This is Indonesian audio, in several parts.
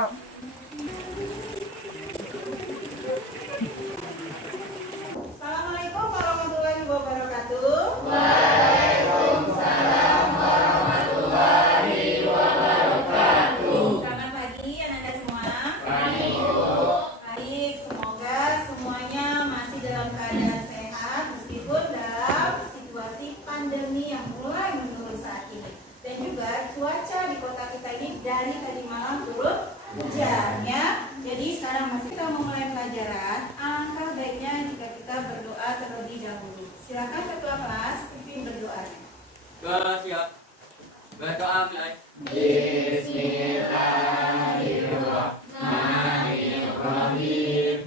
Sok. Assalamualaikum warahmatullahi wabarakatuh. Waalaikumsalam warahmatullahi wabarakatuh. Selamat pagi anak-anak semua. Pagi, Bu. Baik, semoga semuanya masih dalam keadaan sehat meskipun dalam situasi pandemi yang mulai menurun saat ini. Dan juga cuaca di kota kita ini dari tadi malam turun hujan ya. Jadi sekarang masih kita memulai pelajaran. Alangkah baiknya jika kita berdoa terlebih dahulu. Silakan ketua kelas pimpin berdoa. Siap. Berdoa mulai. Bismillahirrahmanirrahim.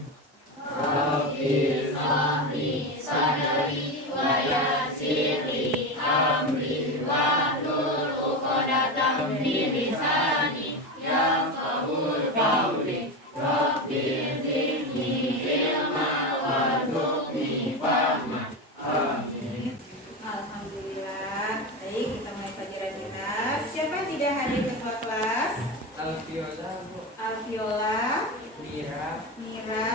Rabbi shrahli sadri wa yassir li amri wahlul 'uqdatam min lisani yafqahul qawli. Rabbi zidni ilma warzuqni fahma. Amin. Alhamdulillah. Baik, kita mulai pelajaran kita. Siapa yang tidak hadir ketua kelas? Alfiola, Bu. Alfiola, Mira. Mira.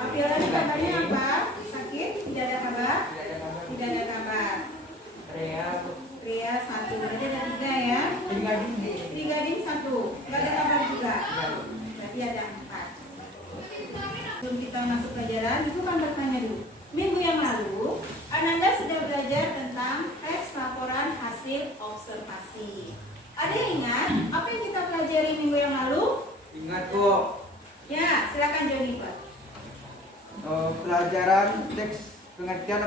Alfiola ini kabarnya apa? Sakit? Tidak ada kabar? Tidak ada kabar. Tidak ada kabar. Rea, Bu. Ria satu, berarti ada 3 ya? Tiga dindi. 3 Din 1, tidak ada kabar juga. Tiga, Bu. Berarti ada 4. Sebelum kita masuk pelajaran, Ibu kan bertanya dulu. Minggu yang lalu, Ananda sudah belajar tentang teks laporan hasil observasi. Ada yang ingat apa yang kita pelajari minggu yang lalu? Ingat kok, Ya, silakan Jennifer. pelajaran teks pengertian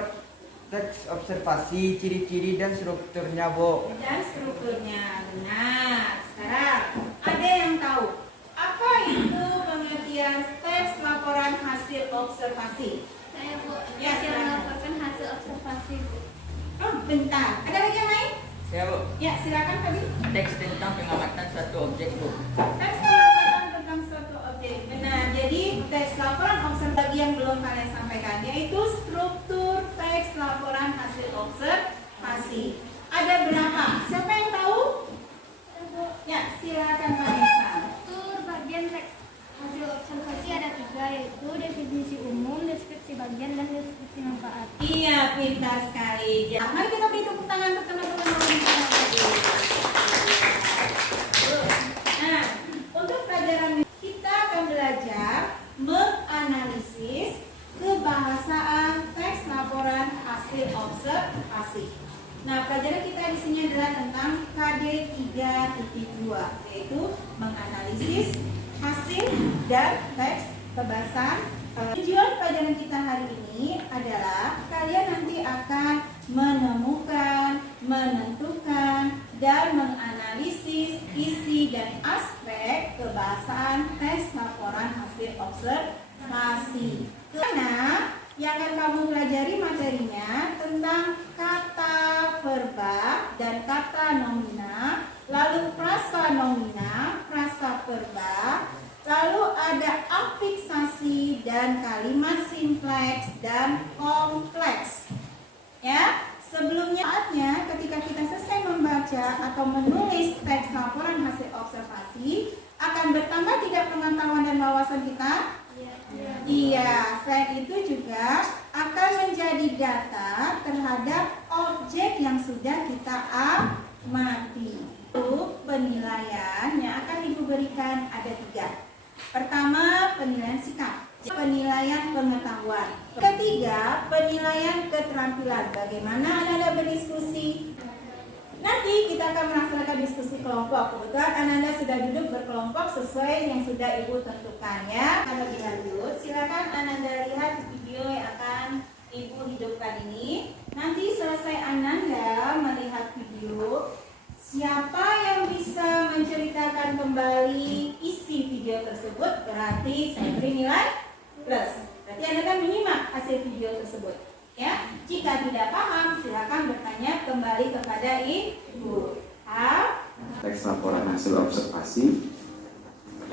teks observasi, ciri-ciri dan strukturnya, Bu. Dan strukturnya benar. Sekarang ada yang tahu apa itu pengertian teks laporan hasil observasi? Saya Bu, Ya, yang silakan. melaporkan hasil observasi Bu. Oh, bentar. Ada lagi yang lain? Saya, Bu. Ya, silakan tadi. Teks tentang pengamatan suatu objek, Bu. Teks laporan tentang suatu objek. Benar. Jadi teks laporan observasi yang belum kalian sampaikan yaitu struktur teks laporan hasil observasi. Ada berapa? Siapa yang tahu? Ya, silakan Vanessa. Struktur bagian teks hasil observasi ada 3, yaitu definisi umum, deskripsi bagian, dan deskripsi manfaat. Iya, pintar sekali. Mari kita beri tepuk tangan untuk teman-teman yang tadi. Nah, untuk pelajaran ini kita akan belajar menganalisis kebahasaan teks laporan hasil observasi. Nah, pelajaran kita di sini adalah tentang KD 3.2, yaitu menganalisis hasil dan teks kebahasan. Tujuan pelajaran kita hari ini adalah kalian nanti akan menemukan, menentukan, dan menganalisis isi dan aspek kebahasaan teks laporan hasil observasi. Karena yang akan kamu pelajari materinya tentang kata verba dan kata nomina, lalu frasa nomina, frasa verba, lalu ada afiksasi dan kalimat simpleks dan kompleks. Ya, sebelumnya saatnya ketika kita selesai membaca atau menulis teks laporan hasil observasi, akan bertambah tidak pengetahuan dan wawasan kita? Iya, selain itu juga akan menjadi data terhadap objek yang sudah kita amati. Untuk penilaian yang akan Ibu berikan ada 3. Pertama, penilaian sikap. Penilaian pengetahuan. Ketiga, penilaian keterampilan. Bagaimana Anda berdiskusi? Nanti kita akan melaksanakan diskusi kelompok. Kebetulan Ananda sudah duduk berkelompok sesuai yang sudah Ibu tentukan ya. Lebih lanjut, silakan Ananda lihat video yang akan Ibu hidupkan ini. Nanti selesai Ananda melihat video, siapa yang bisa menceritakan kembali isi video tersebut berarti saya beri nilai plus. Berarti Anda akan menyimak hasil video tersebut. Ya, jika tidak paham silakan bertanya kembali kepada Ibu. Teks laporan hasil observasi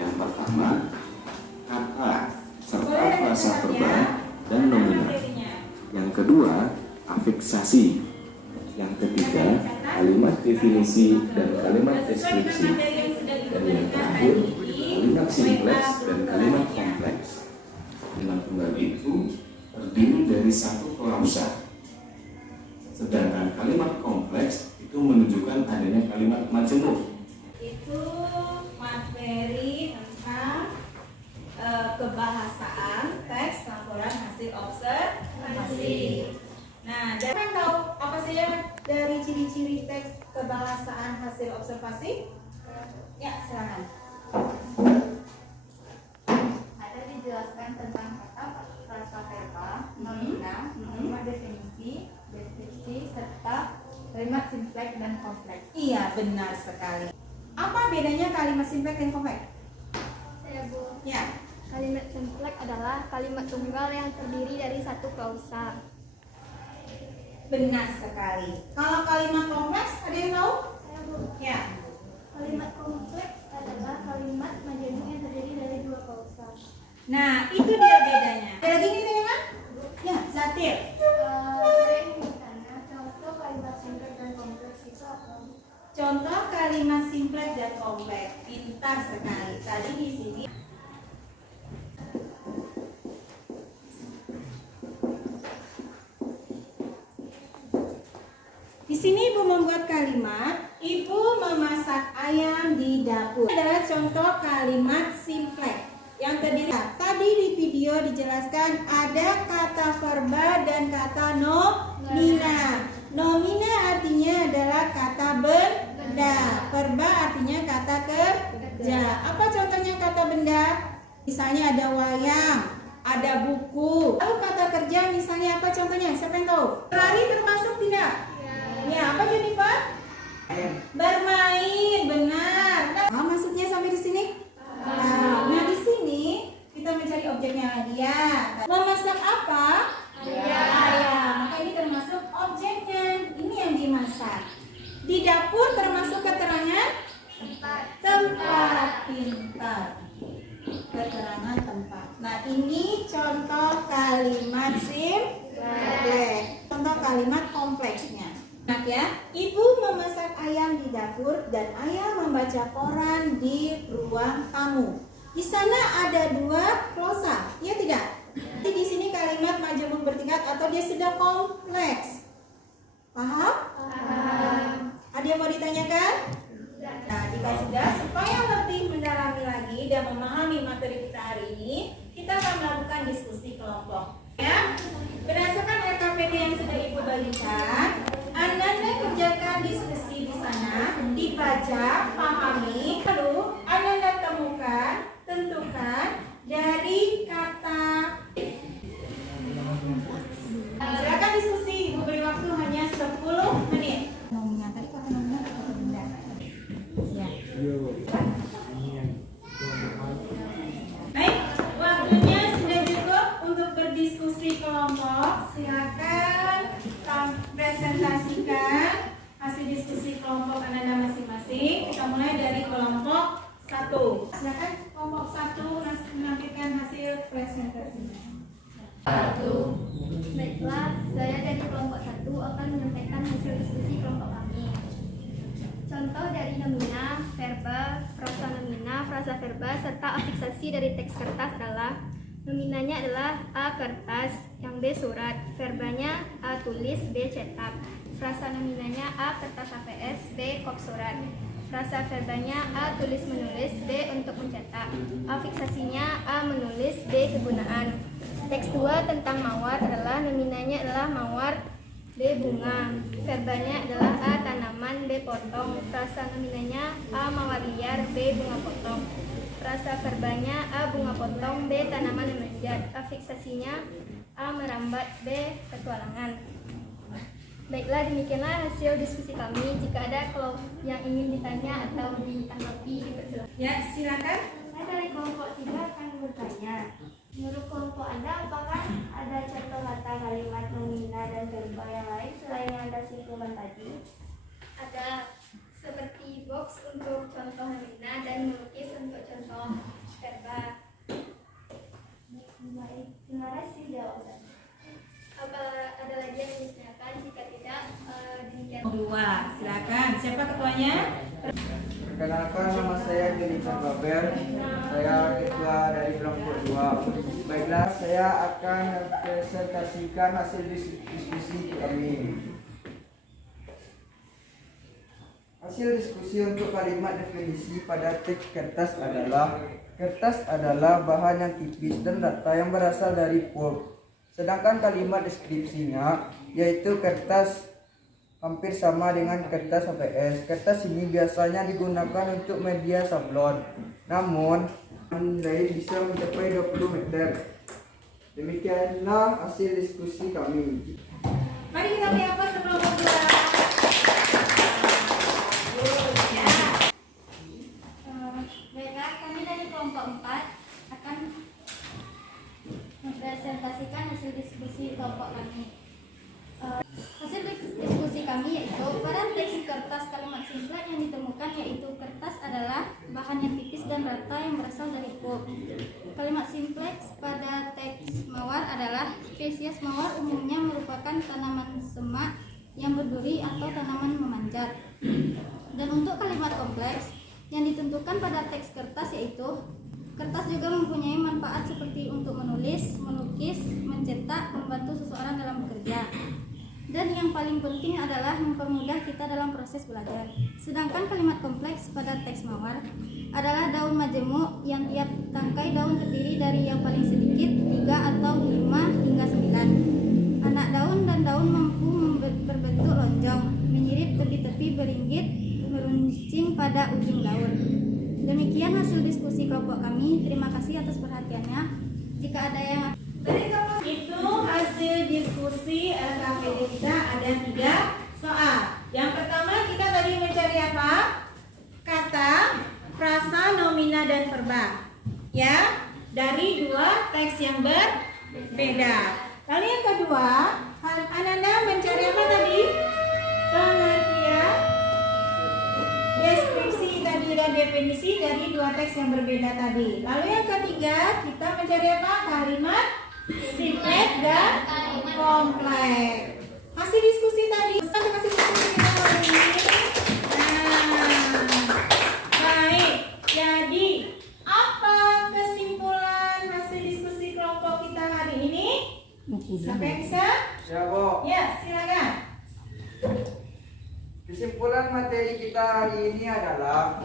yang pertama kata serta frasa verba dan nomina. Yang kedua afiksasi. Yang ketiga kalimat definisi dan kalimat deskripsi. Dan yang disebut kalimat simpleks dan kalimat kompleks. Kalimat tunggal itu terdiri dari satu klausa. Sedangkan kalimat kompleks itu menunjukkan adanya kalimat majemuk. Itu materi tentang kebahasaan teks laporan hasil observasi. Nah, dan kan tahu apa saja dari ciri-ciri teks kebahasaan hasil observasi? Ya, silakan. Ada dijelaskan tentang kata, frasa verba, nomina, kalimat definisi, deskripsi, serta kalimat simpleks dan kompleks. Iya, benar sekali. Apa bedanya kalimat simpleks dan kompleks? Saya Bu. Ya, Kalimat simpleks adalah kalimat tunggal yang terdiri dari satu klausa. benar sekali. Kalau kalimat kompleks, ada yang tahu? Saya Bu. Ya, Kalimat kompleks adalah kalimat majemuk yang terdiri dari dua klausa. nah itu dia bedanya. Ada lagi nih tanyakan? Ya, Zatir. Saya ingin bertanya, contoh kalimat simpleks dan kompleks itu apa? Contoh kalimat simpleks dan kompleks. Pintar sekali. Tadi di sini di sini Ibu membuat kalimat Ibu memasak ayam di dapur. Ini adalah contoh kalimat simpleks yang terdiri. Tadi di video dijelaskan ada kata verba dan kata nomina. Nomina artinya adalah kata benda. Verba artinya kata kerja. Apa contohnya kata benda? Misalnya ada wayang, ada buku. Lalu kata kerja misalnya apa contohnya? Siapa yang tahu? Lari termasuk tidak? Ya, apa Jennifer? Bermain, benar. Nah, maksudnya sampai di sini? Nah, di sini kita mencari objeknya lagi ya. Memasak apa? Ayam. Maka ini termasuk objeknya. Ini yang dimasak. Di dapur termasuk keterangan tempat. Pintar. Keterangan tempat. Nah, ini contoh kalimat simpleks. Contoh kalimat kompleksnya. Nah ya, ibu memasak ayam di dapur dan ayah membaca koran di ruang tamu. Di sana ada dua klausa, ya tidak? Jadi di sini kalimat majemuk bertingkat atau dia sudah kompleks. Paham? Paham. Ada yang mau ditanyakan? Nah, jika sudah, supaya lebih mendalami lagi dan memahami materi kita hari ini, kita akan melakukan diskusi kelompok. Ya, berdasarkan RKPD yang sudah ibu bagikan, Anda kerjakan diskusi di sana, dibaca, pahami, lalu Anda temukan, tentukan dari kata. Silakan diskusi, ibu beri waktu hanya 10 menit. Nomina tadi kata nomina atau kata benda? Ya. Baik, waktunya sudah cukup untuk berdiskusi kelompok. Silakan presentasikan hasil diskusi kelompok Anda masing-masing. Kita mulai dari kelompok 1. Silakan kelompok 1 menampilkan hasil presentasinya. 1. Baiklah, saya dari kelompok 1 akan menyampaikan hasil diskusi kelompok kami. Contoh dari nomina, verba, frasa nomina, frasa verba, serta afiksasi dari teks kertas adalah nominanya adalah A kertas, yang B surat, verbanya A tulis, B cetak. Frasa nominanya A kertas HPS, B kop surat. Frasa verbanya A tulis menulis, B untuk mencetak. Afiksasinya A menulis, B kegunaan. Teks 2 tentang mawar adalah nominanya adalah mawar, B bunga. Verbanya adalah A tanaman, B potong. Frasa nominanya A mawar liar, B bunga potong. Frasa verbanya A bunga potong, B tanaman memanjat. Afiksasinya A merambat, B petualangan. Baiklah, demikianlah hasil diskusi kami. Jika ada kalau yang ingin ditanya atau ditanggapi, dipersilakan. Ya, silakan. Saya dari kelompok 3 akan bertanya. Menurut kelompok Anda, apakah ada contoh kata kalimat nomina dan verba yang lain selain yang Anda simpulkan tadi? Ada, seperti box untuk contoh nomina dan melukis untuk contoh verba. Baik, terima kasih jawabannya. Apa ada lagi yang ditanyakan? Jika tidak, demikian. 2. Silakan. Siapa ketuanya? Perkenalkan, nama saya Jennifer Ustaz Babel. Saya ketua dari kelompok 2. Baiklah, saya akan presentasikan hasil diskusi kami. Hasil diskusi untuk kalimat definisi pada teks kertas adalah bahan yang tipis dan rata yang berasal dari pulp. Sedangkan kalimat deskripsinya yaitu kertas hampir sama dengan kertas HVS. Kertas ini biasanya digunakan untuk media sablon, namun lain bisa mencapai 20 meter. Demikianlah hasil diskusi kami. Mari kita menyapa kelompok 2. Baiklah, kami dari kelompok 4 akan mempresentasikan hasil diskusi kelompok kami. Hasil diskusi kami yaitu pada teks kertas kalimat simplex yang ditemukan yaitu kertas adalah bahan yang tipis dan rata yang berasal dari pulp. Kalimat simplex pada teks mawar adalah spesies mawar umumnya merupakan tanaman semak yang berduri atau tanaman memanjat. Dan untuk kalimat kompleks yang ditentukan pada teks kertas yaitu kertas juga mempunyai manfaat seperti untuk menulis, melukis, mencetak, membantu seseorang dalam bekerja. Dan yang paling penting adalah mempermudah kita dalam proses belajar. Sedangkan kalimat kompleks pada teks mawar adalah daun majemuk yang tiap tangkai daun terdiri dari yang paling sedikit 3 atau 5 hingga 9. Anak daun dan daun mampu berbentuk lonjong, menyirit tepi-tepi beringit, meruncing pada ujung daun. Demikian hasil diskusi kelompok kami. Terima kasih atas perhatiannya. Jika ada yang Itu hasil diskusi LKPD kita ada 3 soal. Yang pertama kita tadi mencari apa? Kata, frasa, nomina, dan verba. Ya, dari 2 teks yang berbeda. Lalu yang kedua, Ananda mencari apa tadi? Pengertian, deskripsi tadi dan definisi dari 2 teks yang berbeda tadi. Lalu yang ketiga, kita mencari apa? Kalimat simplex dan kompleks. Hasil diskusi tadi. Hasil diskusi kita hari ini. Baik. Jadi, apa kesimpulan hasil diskusi kelompok kita hari ini? Siapa yang bisa? Siapa? Ya, silakan. Kesimpulan materi kita hari ini adalah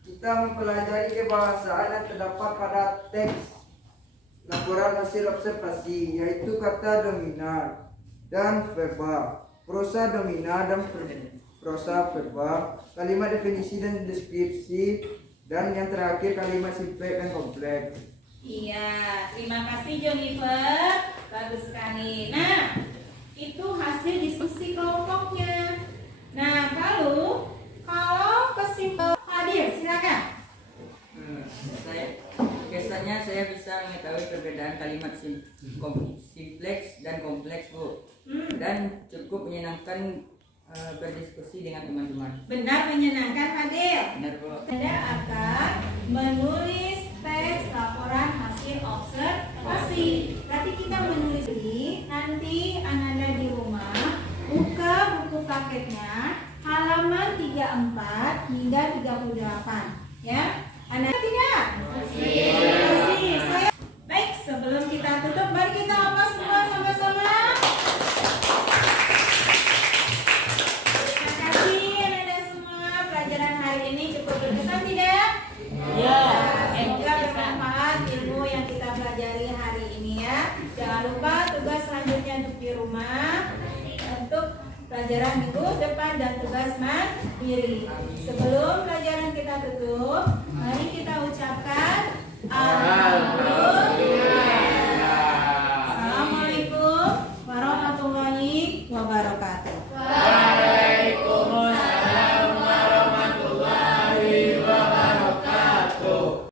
kita mempelajari kebahasaan yang terdapat pada teks laporan hasil observasi, yaitu kata domina dan verba, prosa domina dan prosa verba, kalimat definisi dan deskripsi, dan yang terakhir kalimat simplex dan kompleks. Iya, terima kasih Jennifer. Bagus sekali. Nah, itu hasil diskusi kelompoknya. Nah, kalau kesimpulan hadir, silakan. Biasanya saya bisa mengetahui perbedaan kalimat simplex dan kompleks, Bu. Dan cukup menyenangkan berdiskusi dengan teman-teman. Benar, menyenangkan hadir. Benar, Bu. Anda akan menulis teks laporan hasil observasi. Berarti kita menulis ini. Nanti Ananda di rumah buka buku prakteknya halaman 34 hingga 38. Ya, Anda tidak? Masih. Baik, sebelum kita tutup, mari kita apa semua sama-sama. Terima kasih Anda semua. Pelajaran hari ini cukup berkesan tidak? Ya. Semoga bermanfaat ilmu yang kita pelajari hari ini ya. Jangan lupa tugas selanjutnya untuk di rumah, untuk pelajaran minggu depan dan tugas mandiri. Sebelum pelajaran kita tutup,